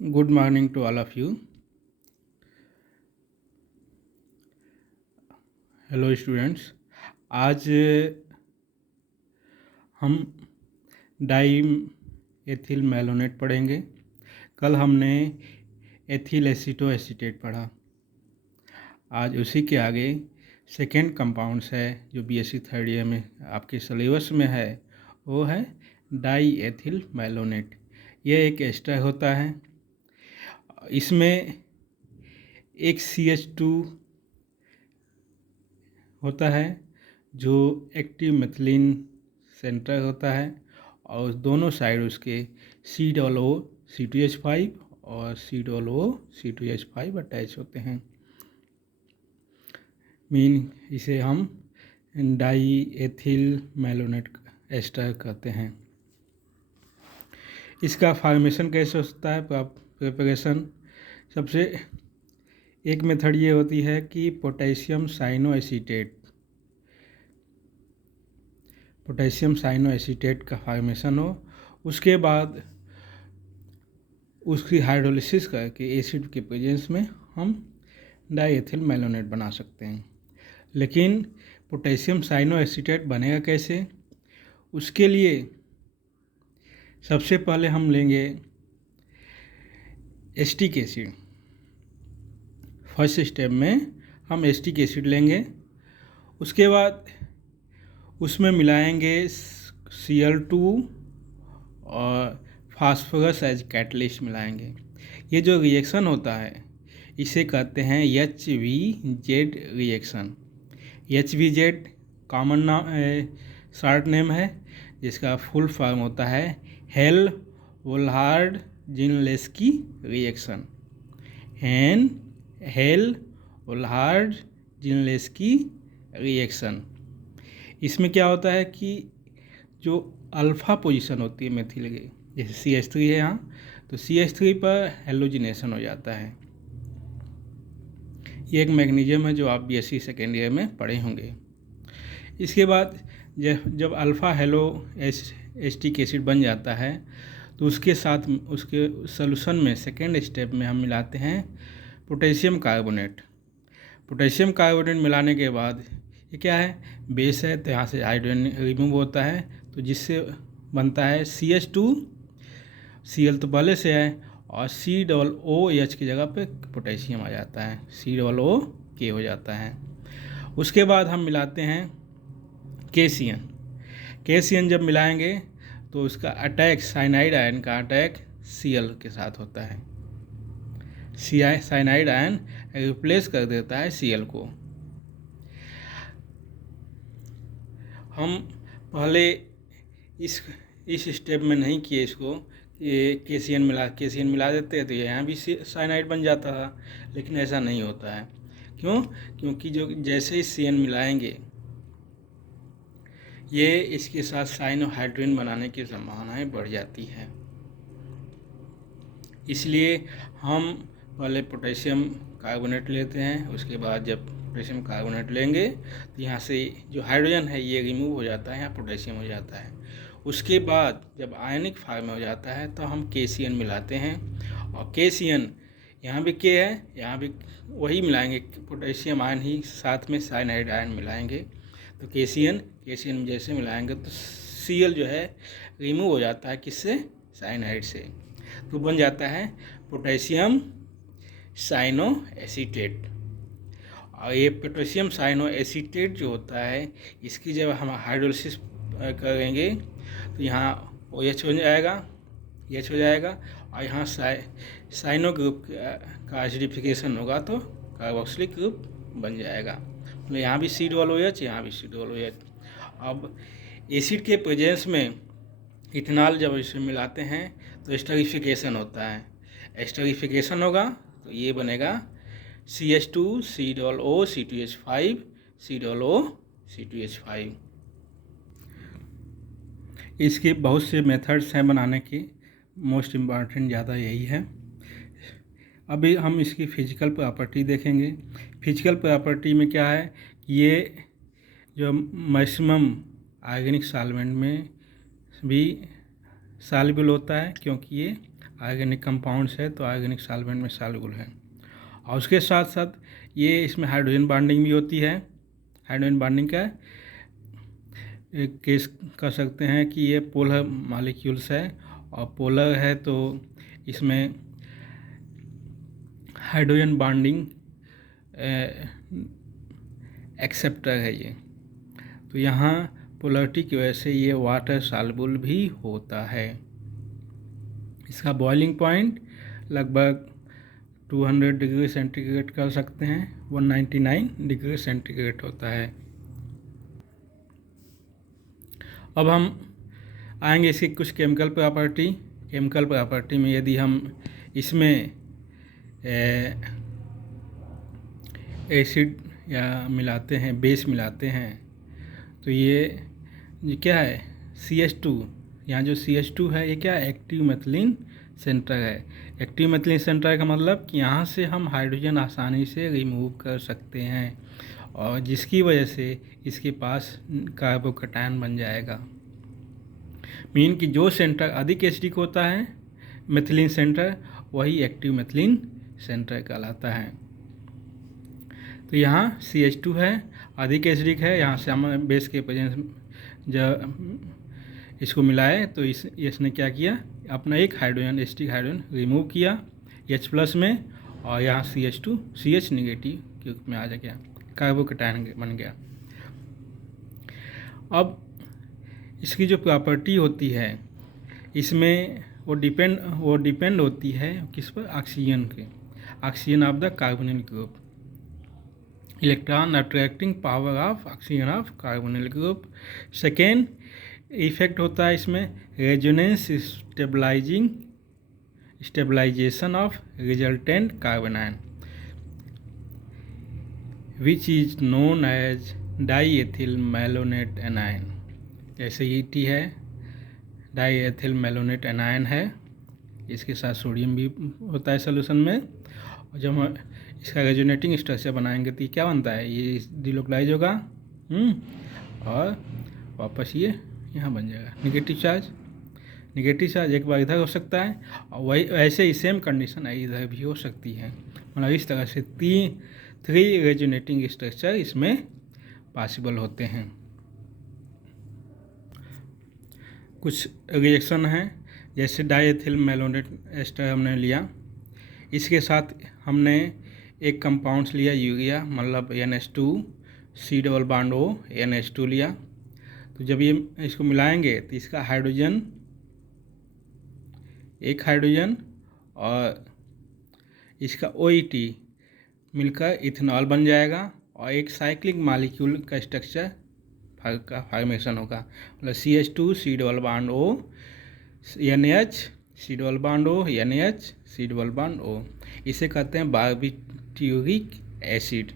Good morning to all of you. Hello students, आज हम die ethyl malonate पढ़ेंगे। कल हमने एथिल एसीटो एसीटेट पढ़ा। आज उसी के आगे सेकेंड कंपाउंड्स है जो बीएससी थर्ड ईयर में आपके सिलेबस में है, वो है डाई एथिल मैलोनेट। यह एक एस्टर होता है। इसमें एक CH2 होता है जो एक्टिव मेथिलीन सेंटर होता है और दोनों साइड उसके C+O C2H5 और C+O C2H5 अटैच होते हैं। इसे हम डाई एथिल मैलोनेट एस्टर कहते हैं। इसका फॉर्मेशन कैसे होता है, प्रिपरेशन सबसे एक मेथड ये होती है कि पोटेशियम साइनो एसीटेट का फॉर्मेशन हो, उसके बाद उसकी हाइड्रोलिसिस करके एसिड के प्रेजेंस में हम डाईएथिल मैलोनेट बना सकते हैं। लेकिन पोटेशियम साइनो एसीटेट बनेगा कैसे? उसके लिए सबसे पहले हम लेंगे एसिटिक एसिड। फर्स्ट स्टेप में हम एसिटिक एसिड लेंगे, उसके बाद उसमें मिलाएंगे Cl2 और फास्फोरस एज कैटलिस्ट मिलाएंगे। ये जो रिएक्शन होता है इसे कहते हैं HVZ रिएक्शन। HVZ कॉमन नाम शॉर्ट नेम है, जिसका फुल फॉर्म होता है हेल-वोल्हार्ड-जिनलेस्की रिएक्शन। हेल-वोल्हार्ड-जिनलेस्की रिएक्शन। इसमें क्या होता है कि जो अल्फ़ा पोजीशन होती है मेथिल की, जैसे CH3 है यहाँ, तो CH3 पर हेलोजिनेशन हो जाता है। ये एक मैग्नीशियम है जो आप BSc सेकेंड ईयर में पढ़े होंगे। इसके बाद जब अल्फ़ा हेलो एसिटिक एसिड बन जाता है तो उसके साथ उसके सॉल्यूशन में सेकेंड स्टेप में हम मिलाते हैं पोटेशियम कार्बोनेट। पोटेशियम कार्बोनेट मिलाने के बाद ये क्या है, बेस है, तो यहाँ से हाइड्रोजन रिमूव होता है, तो जिससे बनता है CH2। Cl तो पहले से है और COOH की जगह पे पोटेशियम आ जाता है, COOK हो जाता है। उसके बाद हम मिलाते हैं KCN जब मिलाएंगे तो उसका अटैक साइनाइड आयन का अटैक Cl के साथ होता है। साइनाइड आयन रिप्लेस कर देता है Cl को। हम पहले इस स्टेप में नहीं किए इसको, ये KCN मिला देते हैं तो यहाँ भी साइनाइड बन जाता था, लेकिन ऐसा नहीं होता है। क्यों? क्योंकि जो जैसे ही CN मिलाएंगे ये इसके साथ साइनोहाइड्रिन बनाने की संभावनाएं बढ़ जाती हैं। इसलिए हम पहले पोटेशियम कार्बोनेट लेते हैं, उसके बाद जब पोटेशियम कार्बोनेट लेंगे तो यहाँ से जो हाइड्रोजन है ये रिमूव हो जाता है, यहाँ पोटेशियम हो जाता है। उसके बाद जब आयनिक फॉर्म में हो जाता है तो हम KCN मिलाते हैं, और KCN यहाँ भी K है, यहाँ भी वही मिलाएंगे, पोटेशियम आयन ही साथ में साइनाइड आयन मिलाएंगे। तो KCN जैसे मिलाएंगे तो Cl जो है रिमूव हो जाता है, किससे? साइनाइड से, तो बन जाता है पोटेशियम साइनो एसीटेट। और ये पोटेशियम साइनो एसीटेट जो होता है, इसकी जब हम हाइड्रोलिसिस करेंगे तो यहाँ OH हो जाएगा, H हो जाएगा, और यहाँ साइनो ग्रुप का एसिडिफिकेशन होगा तो कार्बोक्सिलिक ग्रुप बन जाएगा। मतलब यहाँ भी COOH, यहाँ भी COOH। अब एसिड के प्रेजेंस में इथेनॉल जब इसे मिलाते हैं तो एस्टरिफिकेशन होता है। एस्टरिफिकेशन होगा तो ये बनेगा CH2 COO C2H5 COO C2H5। इसके बहुत से मेथड्स हैं बनाने की, मोस्ट इम्पॉर्टेंट ज़्यादा यही है। अभी हम इसकी फिजिकल प्रॉपर्टी देखेंगे। फिजिकल प्रॉपर्टी में क्या है, ये जो मैक्सिमम ऑर्गेनिक सॉल्वेंट में भी सॉल्युबल होता है, क्योंकि ये ऑर्गेनिक कंपाउंड्स है तो ऑर्गेनिक सॉल्वेंट में सॉल्युबल है। और उसके साथ साथ ये इसमें हाइड्रोजन बॉन्डिंग भी होती है। हाइड्रोजन बॉन्डिंग का एक केस कर सकते हैं कि ये पोलर मॉलिक्यूल्स है, और पोलर है तो इसमें हाइड्रोजन बॉन्डिंग एक्सेप्टर है ये। तो यहाँ पोलरिटी की वजह से ये वाटर सॉल्युबल भी होता है। इसका बॉइलिंग पॉइंट लगभग 200 डिग्री सेंटीग्रेड कर सकते हैं, 199 डिग्री सेंटीग्रेड होता है। अब हम आएंगे इसकी कुछ केमिकल प्रॉपर्टी। केमिकल प्रॉपर्टी में यदि हम इसमें एसिड या मिलाते हैं, बेस मिलाते हैं, तो ये क्या है, CH2। यहाँ जो CH2 है ये क्या है, एक्टिव मेथिलीन सेंटर है। एक्टिव मेथिलीन सेंटर का मतलब कि यहाँ से हम हाइड्रोजन आसानी से रिमूव कर सकते हैं, और जिसकी वजह से इसके पास कार्बोकैटायन बन जाएगा। मीन कि जो सेंटर अधिक एसिडिक होता है मेथिलीन सेंटर, वही एक्टिव मेथिलीन सेंटर कहलाता है। तो यहाँ CH2 है, अधिक एसिडिक है। यहाँ से हम बेस के प्रेजेंस जब इसको मिलाए तो इसने क्या किया, अपना एक हाइड्रोजन, एसिडिक हाइड्रोजन रिमूव किया H+ में, और यहाँ CH2 CH नेगेटिव के रूप में आ गया, कार्बोकैटायन बन गया। अब इसकी जो प्रॉपर्टी होती है इसमें वो डिपेंड होती है किस पर, ऑक्सीजन के, oxygen of the carbonyl group, electron attracting power of oxygen of carbonyl group. Second effect होता है इसमें resonance stabilization of resultant carbon ion, which is known as diethyl malonate anion. जैसे ET है, डाईएथिल मैलोनेट एनायन है, इसके साथ sodium भी होता है सोल्यूशन में। और जब हम इसका रेजोनेटिंग स्ट्रक्चर बनाएंगे तो ये क्या बनता है, ये डिलोक्लाइज होगा और वापस ये यहाँ बन जाएगा नेगेटिव चार्ज। नेगेटिव चार्ज एक बार इधर हो सकता है, और वही ऐसे ही सेम कंडीशन इधर भी हो सकती है। मतलब इस तरह से 3 रेजोनेटिंग स्ट्रक्चर इसमें पॉसिबल होते हैं। कुछ रिएक्शन हैं, जैसे डाईएथिल मैलोनेट एस्टर हमने लिया, इसके साथ हमने एक कंपाउंड्स लिया यूरिया, मतलब NH2 C double bond O NH2 लिया। तो जब ये इसको मिलाएंगे तो इसका हाइड्रोजन, एक हाइड्रोजन और इसका OET मिलकर इथेनॉल बन जाएगा, और एक साइक्लिक मॉलिक्यूल का स्ट्रक्चर का फॉर्मेशन होगा। मतलब CH2 C double bond O NH C double bond O NH C double bond O, इसे कहते हैं बारबिट्यूरिक एसिड।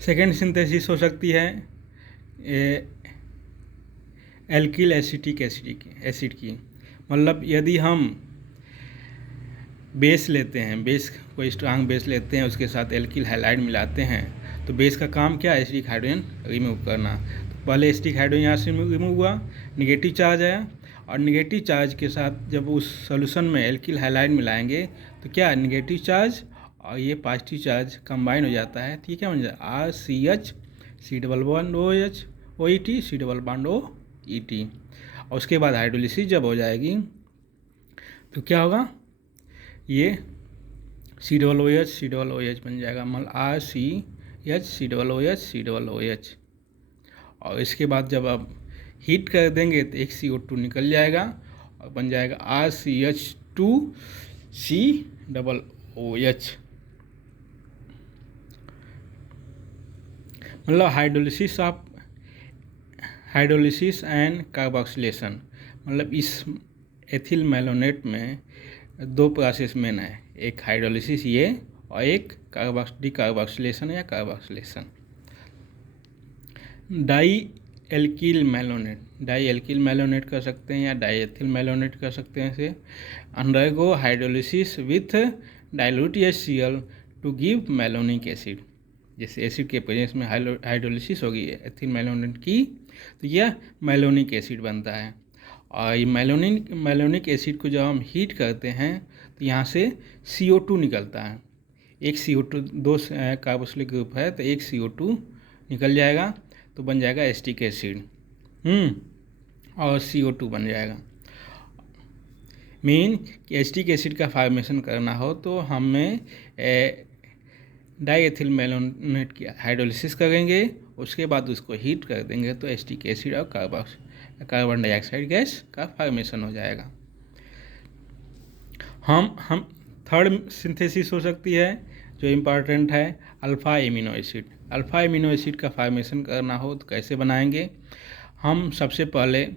सेकेंड सिंथेसिस हो सकती है एल्किल एसिटिक एसिड की। मतलब यदि हम बेस लेते हैं, बेस कोई स्ट्रांग बेस लेते हैं, उसके साथ एल्किल हैलाइड मिलाते हैं, तो बेस का काम क्या है, एसिडिक हाइड्रोजन रिमूव करना। तो पहले एसिडिक हाइड्रोजन यहाँ से रिमूव हुआ, नेगेटिव चार्ज आया, और नेगेटिव चार्ज के साथ जब उस सॉल्यूशन में एल्किल हैलाइड मिलाएंगे तो क्या, नेगेटिव चार्ज और ये पॉजिटिव चार्ज कंबाइन हो जाता है। तो ये क्या बन जाए, RCH C double bond OH OET C double bond OET। और उसके बाद हाइड्रोलिसिस जब हो जाएगी तो क्या होगा, ये C डबल OH बन जाएगा, मतलब RCH C डबल OH। और इसके बाद जब आप हीट कर देंगे तो एक CO2 निकल जाएगा और बन जाएगा RCH2C डबल OH। मतलब हाइड्रोलिसिस एंड कार्बोक्सिलेशन, मतलब इस एथिल मैलोनेट में 2 प्रोसेस मेन है, एक हाइड्रोलिसिस ये, और एक डिकार्बोक्सिलेशन या कार्बोक्सिलेशन। डाई एल्किल मैलोनेट कर सकते हैं या डाईएथिल मैलोनेट कर सकते हैं। इसे undergo hydrolysis with dilute HCl to give malonic acid. जैसे एसिड के प्रेजेंस में हाइड्रोलिसिस होगी एथिल मैलोनेट की, तो यह मैलोनिक एसिड बनता है। और ये मेलोनिक एसिड को जब हम हीट करते हैं तो यहाँ से CO2 निकलता है। एक CO2, दो कार्बोक्सिलिक ग्रुप है तो एक CO2 निकल जाएगा तो बन जाएगा एसिटिक एसिड और CO2 बन जाएगा। मीन कि एसिटिक एसिड का फॉर्मेशन करना हो तो हमें डाईएथिल मेलोनेट की हाइड्रोलिसिस करेंगे, उसके बाद उसको हीट कर देंगे तो एसिटिक एसिड और कार्बन डाइऑक्साइड गैस का फॉर्मेशन हो जाएगा। हम थर्ड सिंथेसिस हो सकती है जो इम्पॉर्टेंट है, alpha amino acid. Alpha amino acid का फॉर्मेशन करना हो तो कैसे बनाएंगे? हम सबसे पहले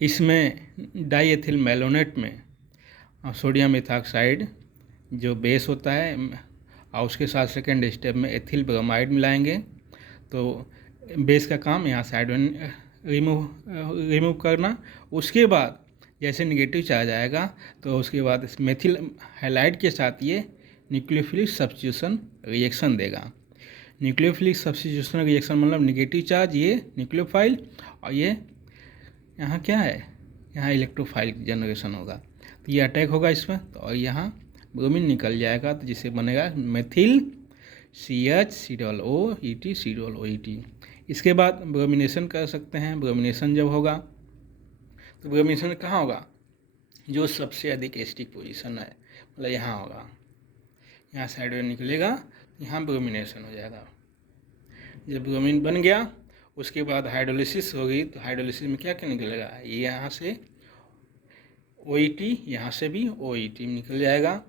इसमें डाईएथिल मेलोनेट में सोडियम इथाक्साइड जो बेस होता है और उसके साथ सेकेंड स्टेप में एथिल ब्रोमाइड मिलाएंगे। तो बेस का काम यहाँ से हाइड्रोजन रिमूव करना। उसके बाद जैसे निगेटिव चार्ज आएगा तो उसके बाद इस मेथिल हैलाइड के साथ ये न्यूक्लियोफिलिक सब्स्टिट्यूशन रिएक्शन देगा। न्यूक्लियोफिलिक सब्स्टिट्यूशन रिएक्शन मतलब निगेटिव चार्ज ये न्यूक्लियोफाइल और ये यहाँ क्या है, यहाँ इलेक्ट्रोफाइल जनरेशन होगा तो ये अटैक होगा इसमें तो और यहाँ ब्रोमीन निकल जाएगा तो जिससे बनेगा मेथिल CH(COO)ET. इसके बाद ब्रोमिनेशन कर सकते हैं। ब्रोमिनेशन जब होगा तो ब्रोमिनेशन कहाँ होगा? जो सबसे अधिक एसिडिक पोजीशन है मतलब यहाँ होगा, यहाँ से हाइड्रोजन निकलेगा, यहाँ ब्रोमिनेशन हो जाएगा। जब ब्रोमीन बन गया उसके बाद हाइड्रोलिसिस होगी तो हाइड्रोलिसिस में क्या क्या निकलेगा? ये यहाँ से OET, यहाँ से भी OET निकल जाएगा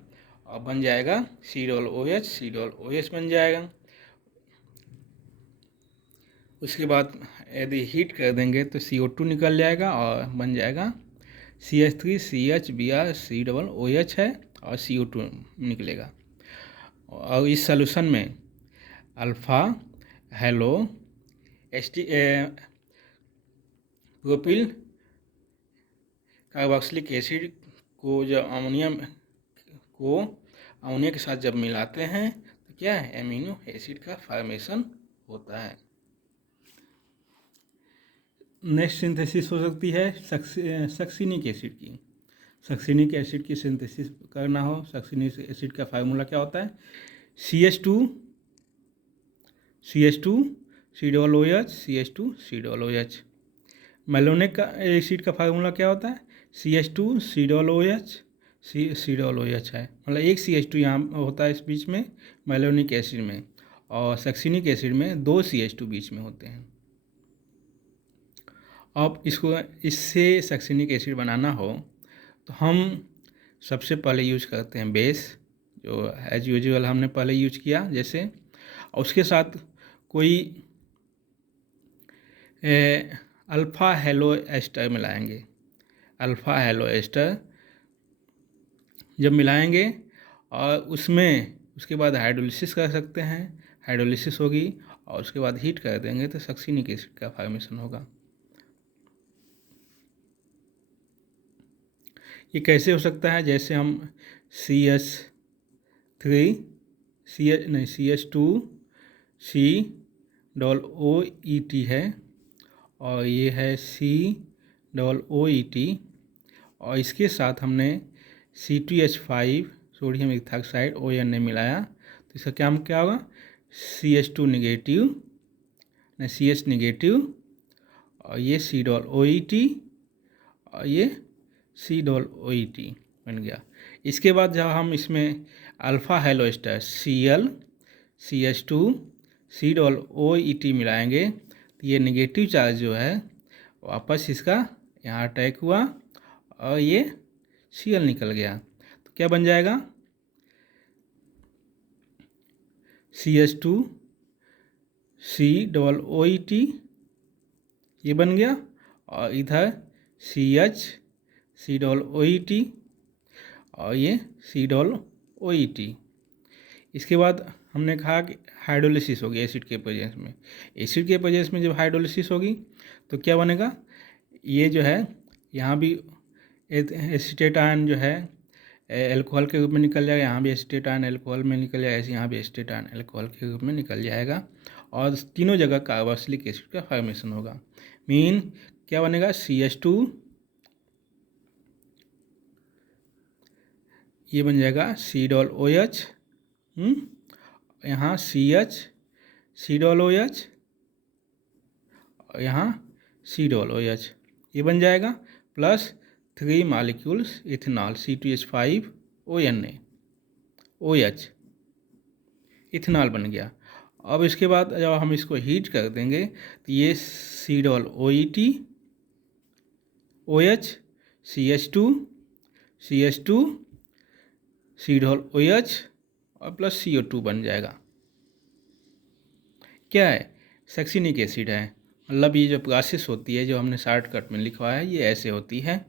और बन जाएगा C(OH) बन जाएगा। उसके बाद यदि हीट कर देंगे तो CO2 निकल जाएगा और बन जाएगा CH3CHBr C(OH) है और CO2 निकलेगा। और इस सॉल्यूशन में alpha hello propyl carboxylic acid को जब अमोनिया के साथ जब मिलाते हैं तो क्या है, एमिनो एसिड का फॉर्मेशन होता है। नेक्स्ट सिंथेसिस हो सकती है सक्सिनिक एसिड की। सक्सिनिक एसिड की सिंथेसिस करना हो, सक्सिनिक एसिड का फार्मूला क्या होता है? CH2 C(OH). मेलोनिक का एसिड का फार्मूला क्या होता है? CH2 C(OH) है, मतलब एक CH2 यहाँ होता है इस बीच में मेलोनिक एसिड में, और सक्सिनिक एसिड में 2 CH2 बीच में होते हैं। अब इससे सक्सिनिक एसिड बनाना हो तो हम सबसे पहले यूज करते हैं बेस, जो एज यूजुअल हमने पहले यूज किया जैसे, और उसके साथ कोई अल्फ़ा हेलो एस्टर मिलाएंगे। अल्फ़ा हेलो एस्टर जब मिलाएंगे और उसके बाद हाइड्रोलिसिस कर सकते हैं। हाइड्रोलिसिस होगी और उसके बाद हीट कर देंगे तो सक्सिनिक एसिड का फॉर्मेशन होगा। ये कैसे हो सकता है? जैसे हम CH2 C(OET) है और ये है C(OET) और इसके साथ हमने C2H5 सोडियम इथाक्साइड ON ने मिलाया तो इसका क्या होगा? CH2 नेगेटिव, CH नेगेटिव और ये C(OET) और ये C(OET) बन गया। इसके बाद जब हम इसमें alpha hello ester CH2 C(OET) मिलाएंगे तो ये नेगेटिव चार्ज जो है वापस इसका यहाँ अटैक हुआ और ये Cl निकल गया तो क्या बन जाएगा? CH2 C(OET) ये बन गया और इधर CH C(OET) और ये C(OET). इसके बाद हमने कहा कि हाइड्रोलिसिस होगी एसिड के प्रेजेंस में। एसिड के प्रेजेंस में जब हाइड्रोलिसिस होगी तो क्या बनेगा? ये जो है यहाँ भी एसीटेट आयन जो है एल्कोहल के रूप में निकल जाएगा, यहाँ भी एसीटेट आयन एल्कोहल में निकल जाएगा, ऐसे यहाँ भी एसीटेट आयन एल्कोहल के रूप में निकल जाएगा और तीनों जगह कार्बोक्सिलिक एसिड का फॉर्मेशन होगा। मीन क्या बनेगा, CH2, ये बन जाएगा C-OH, यहाँ CH, C-OH, यहाँ C-OH, ये बन जाएगा, plus 3 molecules ethanol C2H5ONA OH, ethanol बन गया। अब इसके बाद जब हम इसको हीट कर देंगे तो ये C-OET OH, CH2, C-OH और प्लस CO2 बन जाएगा। क्या है, सक्सिनिक एसिड है। मतलब ये जो प्रोसेस होती है जो हमने शॉर्टकट में लिखवा है ये ऐसे होती है।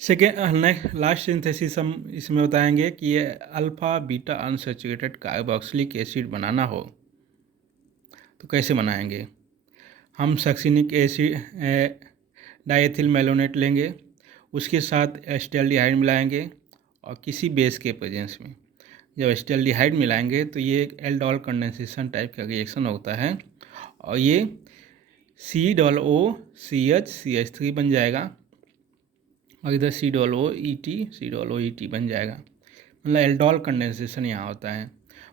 नेक्स्ट लास्ट सिंथेसिस हम इसमें बताएंगे कि ये alpha beta unsaturated carboxylic acid बनाना हो तो कैसे बनाएंगे। हम सक्सिनिक एसिड डाइएथिल मैलोनेट लेंगे, उसके साथ एसिटाल्डिहाइड मिलाएंगे और किसी बेस के प्रेजेंस में जब एसिटाल्डिहाइड मिलाएंगे तो ये एक एल्डोल कंडेंसेशन टाइप का रिएक्शन होता है और ये COOCH बन जाएगा और इधर COOET बन जाएगा। मतलब एल्डोल कंडेंसेशन यहाँ होता है।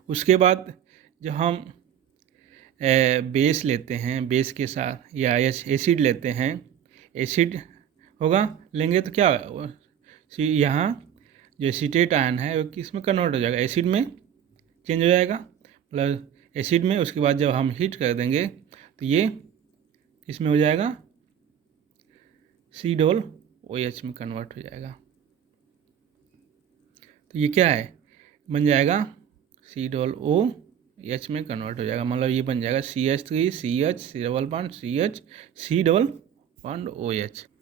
उसके बाद जब हम बेस लेते हैं, बेस के साथ या एसिड लेते हैं, एसिड होगा लेंगे तो क्या यहाँ जो एसीटेट आयन है वो किस में कन्वर्ट हो जाएगा, एसिड में चेंज हो जाएगा, मतलब एसिड में। उसके बाद जब हम हीट कर देंगे तो ये इसमें हो जाएगा C-OH में कन्वर्ट हो जाएगा। तो ये क्या है, बन जाएगा C-OH में कन्वर्ट हो जाएगा। मतलब ये बन जाएगा CH3 CH double bond CH C double bond OH।